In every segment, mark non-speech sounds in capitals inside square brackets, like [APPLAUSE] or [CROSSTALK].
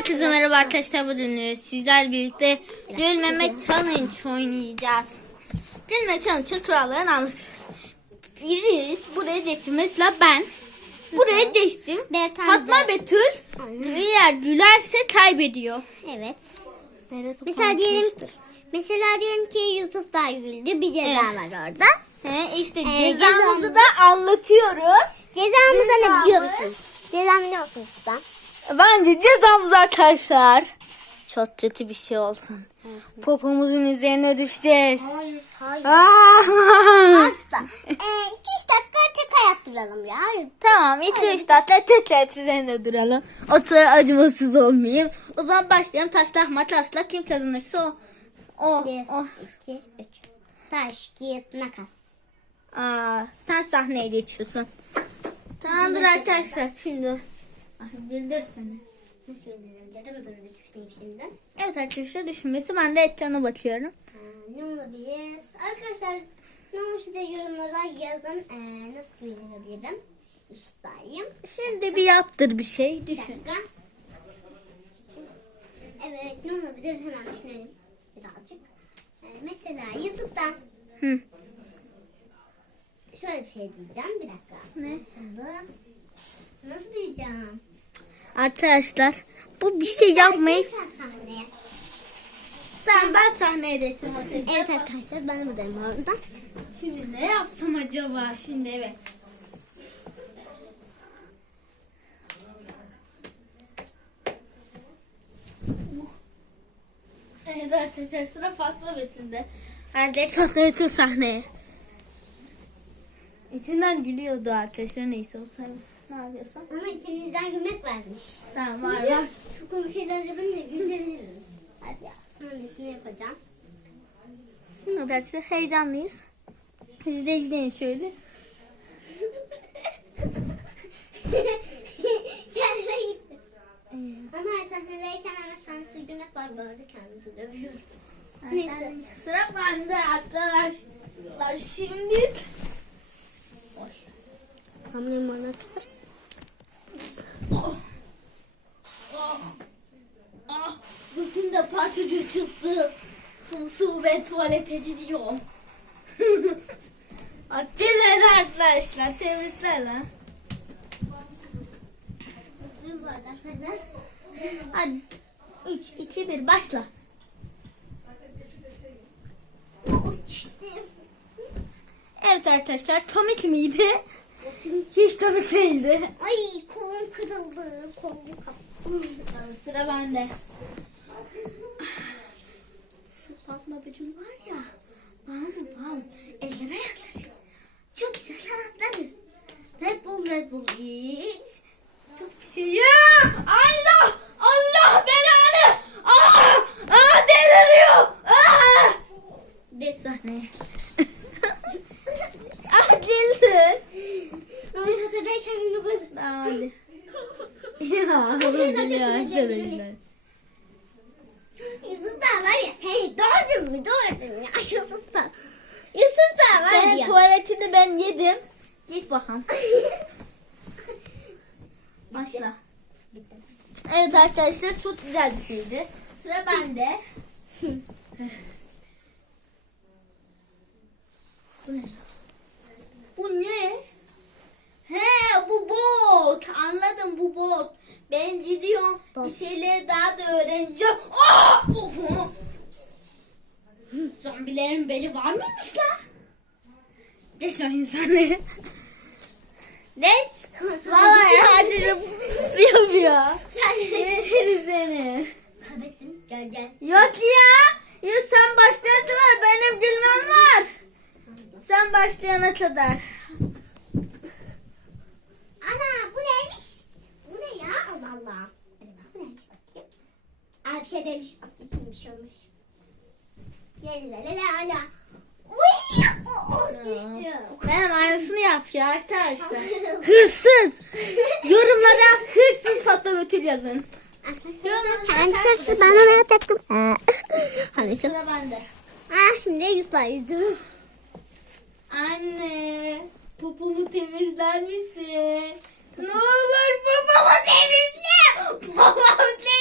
Herkese merhaba arkadaşlar bu dönüyor. Sizler birlikte gülmeme challenge oynayacağız. Gülmeme challenge'ın kurallarını anlatıyoruz. Biri buraya geçti. Mesela ben buraya geçtim. Bertan Fatma Betül eğer gülerse kaybediyor. Evet. Mesela diyelim ki, mesela diyelim ki Yusuf da güldü. Bir ceza Evet. var orada. He, işte Ee, cezamızı cezamız- da anlatıyoruz. Cezamız da ne biliyor musunuz? Cezam ne olsun sizden? Bence cezamız arkadaşlar. Çok kötü bir şey olsun. Popomuzun üzerine düşeceğiz. Hayır. Aa! Asla. Ee, 2-3 dakika tek ayak duralım ya. Hayır. tamam 2-3 dakika tek üzerine duralım. O kadar acımasız olmayayım. O zaman başlayalım. Taşla matasla kim kazanırsa o. O. 1, o. 2, 3. Taş, kağıt, makas. Aa, sen sahneye geçiyorsun. Tamamdır arkadaşlar şimdi. Ay, Bildir seni. Nasıl bildirebilirim? Böyle düşüneyim şimdi. Evet arkadaşlar düşünmesi ben de ekrana bakıyorum. Ee, ne olabilir? Arkadaşlar ne olur size yorumlara yazın. Ee, nasıl? Yusuf dayım. Şimdi bir yaptır bir şey Bir düşün. dakika. Evet ne olabilir hemen düşünelim birazcık. Ee, mesela YouTube'dan Hı. şöyle bir şey diyeceğim bir dakika. Ne? Nasıl? Nasıl diyeceğim? Arkadaşlar bu bir şey yapmayı. Tamam ben sahneye arkadaşlar. Evet arkadaşlar ben de buradayım. Şimdi ne yapsam acaba? Şimdi evet. Evet arkadaşlar sıra Fatma Betül'de. Kardeş Fatma Betül sahneye. İçinden gülüyordu arkadaşlar neyse o sen ne yapıyorsun? Ama içimizden gülmek varmış. Tamam var var. Şu komik şeyler yapınca gülebilirim. Hadi ya. Hangisini yapacağım? Arkadaşlar heyecanlıyız. Siz de izleyin şöyle. Kendine gitti. Ama her sahnedeyken hemen kendisi gülmek var. Bu arada kendisi dövüyorum. Neyse. Sıra bende arkadaşlar. Şimdi Hamlemi anlatır. Oh. Oh. Ah. Bütün de parçacık çıktı. Sıvı sıvı ben tuvalete gidiyorum. [LAUGHS] Acele arkadaşlar. Tebrikler lan. Bu arada arkadaşlar. Hadi. 3, 2, 1 başla. Evet arkadaşlar komik miydi? Hiç komik değildi. Ay kolum kırıldı. Kolum kaptı. Sıra bende. Fatma Böcül var ya. Bağlı bağlı. Eller ayakları. Çok güzel sanatları. Red Bull Red Bull iç. Çok bir şey ya. Allah belanı! Aa! Aa deliriyor! Aa! De sahneye. Aa delir. Ama sahnedeyken gülmek var. Tamam hadi. Ya şeyden biliyor çok güzel arkadaşlar. Yusuf da var ya seni ya [LAUGHS] Yusuf da. Yusuf da var Senin ya. tuvaletini ben yedim. Git bakalım. [LAUGHS] Başla. Bitti. Evet arkadaşlar çok güzel bir şeydi. Sıra bende. [LAUGHS] Bu ne? Bu ne? He bu bot. Anladım bu bot. Ben gidiyorum. Bir şeyleri daha da öğreneceğim. Aa! Oho! Zombilerin beli var mıymış la? Geç bakayım sana. Geç. Vallahi [LAUGHS] hadi yapıyor. Yerim seni. Kaybettin gel gel. Yok ya. Ya sen başladılar. Benim gülmem var. Sen başlayana kadar. Ana bu neymiş? Bu ne ya Allah Allah. Acaba bu neymiş bakayım. Aa bir şey demiş. Bakayım bir şey olmuş. Benim aynısını yapıyor arkadaşlar. [LAUGHS] Hırsız. [LAUGHS] Yorumlara hırsız Fatma Ötül yazın. Hangi sırsız ben ona yapacaktım. [LAUGHS] Hani şu. Sıra bende. Ah şimdi Yusuf'la izliyoruz. Anne. Popomu temizler misin? Ne olur popomu temizle. Babam temizle.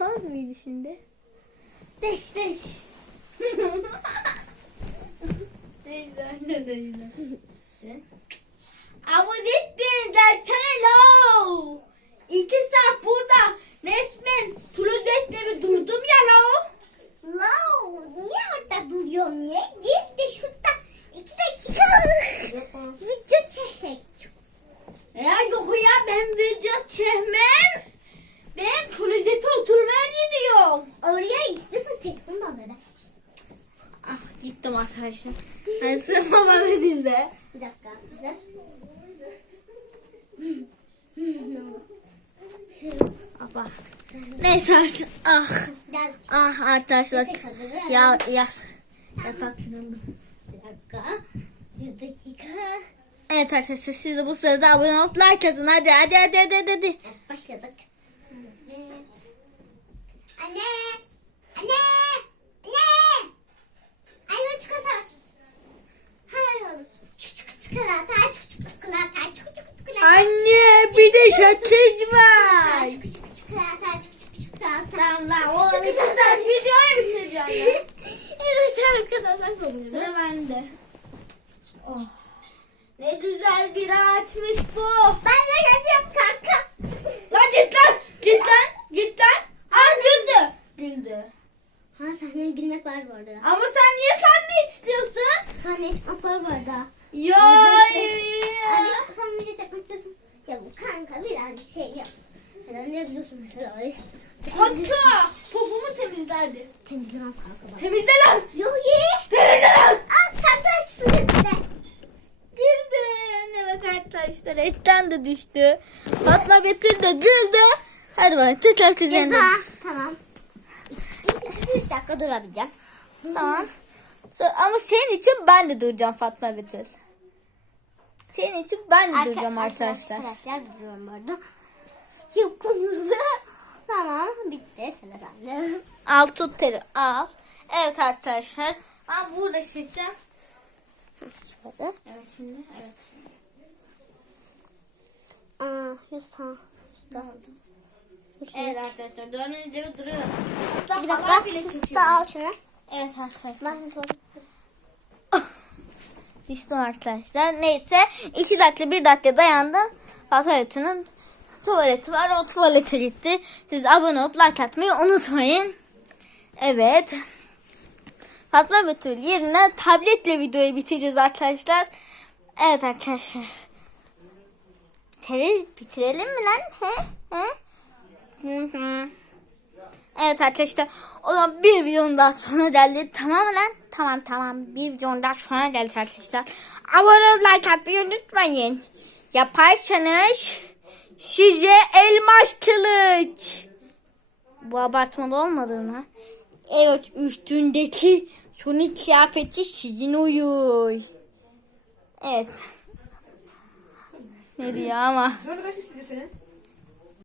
Olmaz mıydı şimdi? Deş deş. [LAUGHS] Neyse ne değil. Abuzettin dersene lo. İki saat burada resmen klozetle bir durdum ya lo. Lau, niye orada duruyorsun niye? Git de şurada iki dakika video çek. Ya yok ya ben video çekmem. Ben klozete oturmaya gidiyorum. Oraya istiyorsan telefonu da al bebe. Ah gittim arkadaşlar. Ben sıra babam ödülde. Bir dakika. Ver. Aba. Neyse artık. Ah. Ah arkadaşlar. Ya yaz. Yataklığında. Bir dakika. Bir dakika. Evet arkadaşlar siz de bu sırada abone olup like atın. Hadi hadi hadi hadi hadi. başladık. Anne. Şatış var. Çık çikolata. Çık çık çikolata. Tamam bir saat videoyu bitireceğim [LAUGHS] evet arkadaşlar. konuyu. Sıra bende. Oh. Ne güzel bir açmış bu. Ben de geleceğim kanka. Lan git lan git lan git lan. Ah güldü. Güldü. Ha sahneye gülmek var bu arada. Ama sen niye sandviç istiyorsun? Sahneye çıkmak var bu arada. Ya. Sen video çekmek istiyorsun. Ya bu kanka birazcık şey yap. Mesela ne biliyorsun mesela öyle şey. Hatta popomu temizle hadi. Temizlemem kanka bak. Temizle lan. Yok iyi. Temizle lan. Al be. Güldün. Evet arkadaşlar etten de düştü. Fatma Betül de güldü. Hadi bakalım tekrar üzerinde. Ceza. Tamam. 3 dakika durabileceğim. Tamam. Ama senin için ben de duracağım Fatma Betül. Senin için ben de Arka- duracağım arkadaşlar. Arkadaşlar duruyorum bu arada. Yapıyorum. tamam bitti. Sıra sende. Al tut teri al. Evet arkadaşlar. Ben burada seçeceğim. Şöyle. Evet şimdi evet. Aa, yüz tane. Yüz tane. Evet arkadaşlar dördüncü de duruyor. Bir dakika. bile Usta al şunu. Evet arkadaşlar. Ben. Düştüm arkadaşlar. Neyse iki dakika bir dakika dayandım. Fatma Betül'ün tuvaleti var. O tuvalete gitti. Siz abone olup like atmayı unutmayın. Evet. Fatma Betül yerine tabletle videoyu bitireceğiz arkadaşlar. Evet arkadaşlar. Bitirelim, bitirelim mi lan? He? He? Hı hı. Evet arkadaşlar o zaman bir videonun daha sona geldi. Tamam lan? Tamam tamam bir videonun daha sona geldi arkadaşlar. Abone olup like atmayı unutmayın. Yaparsanız size elmas kılıç. Bu abartmalı olmadı mı? Evet üstündeki Sonic kıyafeti sizin uyuyor. Evet. Ne diyor ama. Sonra kaç senin?